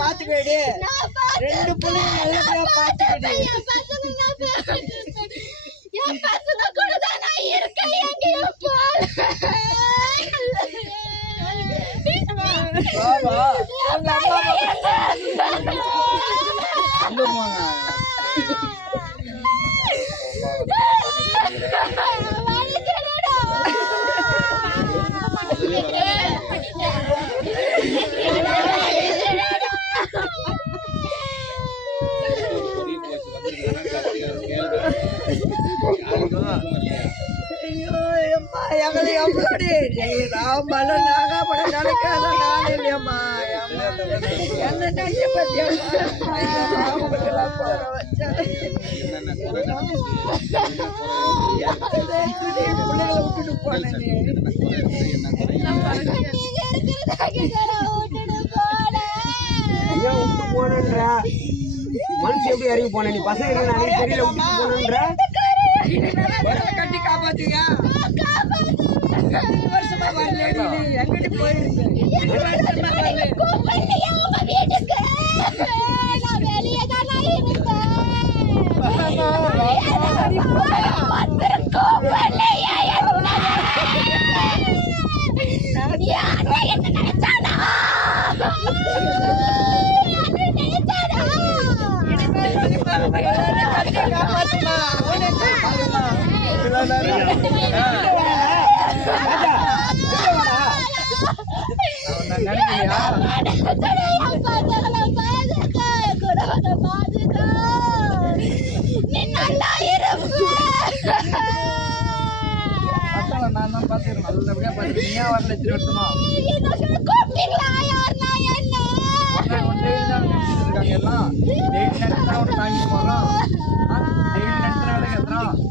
பாத்துக்கடி ரெண்டு பிள்ளைங்க நல்லபடியா பாத்துக்கடி என் பசங்க கூட தான் நான் இருக்கேன் எங்கேயும் போல பாபா உங்க அம்மா எங்களை எப்படி மன நாகப்பட நினைக்காத நான் இல்லையம்மா என்ன நினைச்ச பிள்ளைகளை விட்டுட்டு போனேன் விட்டு போனன்ற மனுஷன் எப்படி இறங்கி போன நீ பசங்க தெரியல விட்டு போனன்ற கட்டி காப்பாத்துங்க வருஷமா வரல எங்கிட்டு போயிருக்கேன் நான் தான் பாத்துக்கிறேன் நல்லபடியா பாத்துக்கிறீங்க வரல திருவட்டமா எல்லாம் டெய்லி நினைச்சா ஒன்று தாங்கி போறோம் டெய்லி நினைச்ச வேலைக்கு எத்தனை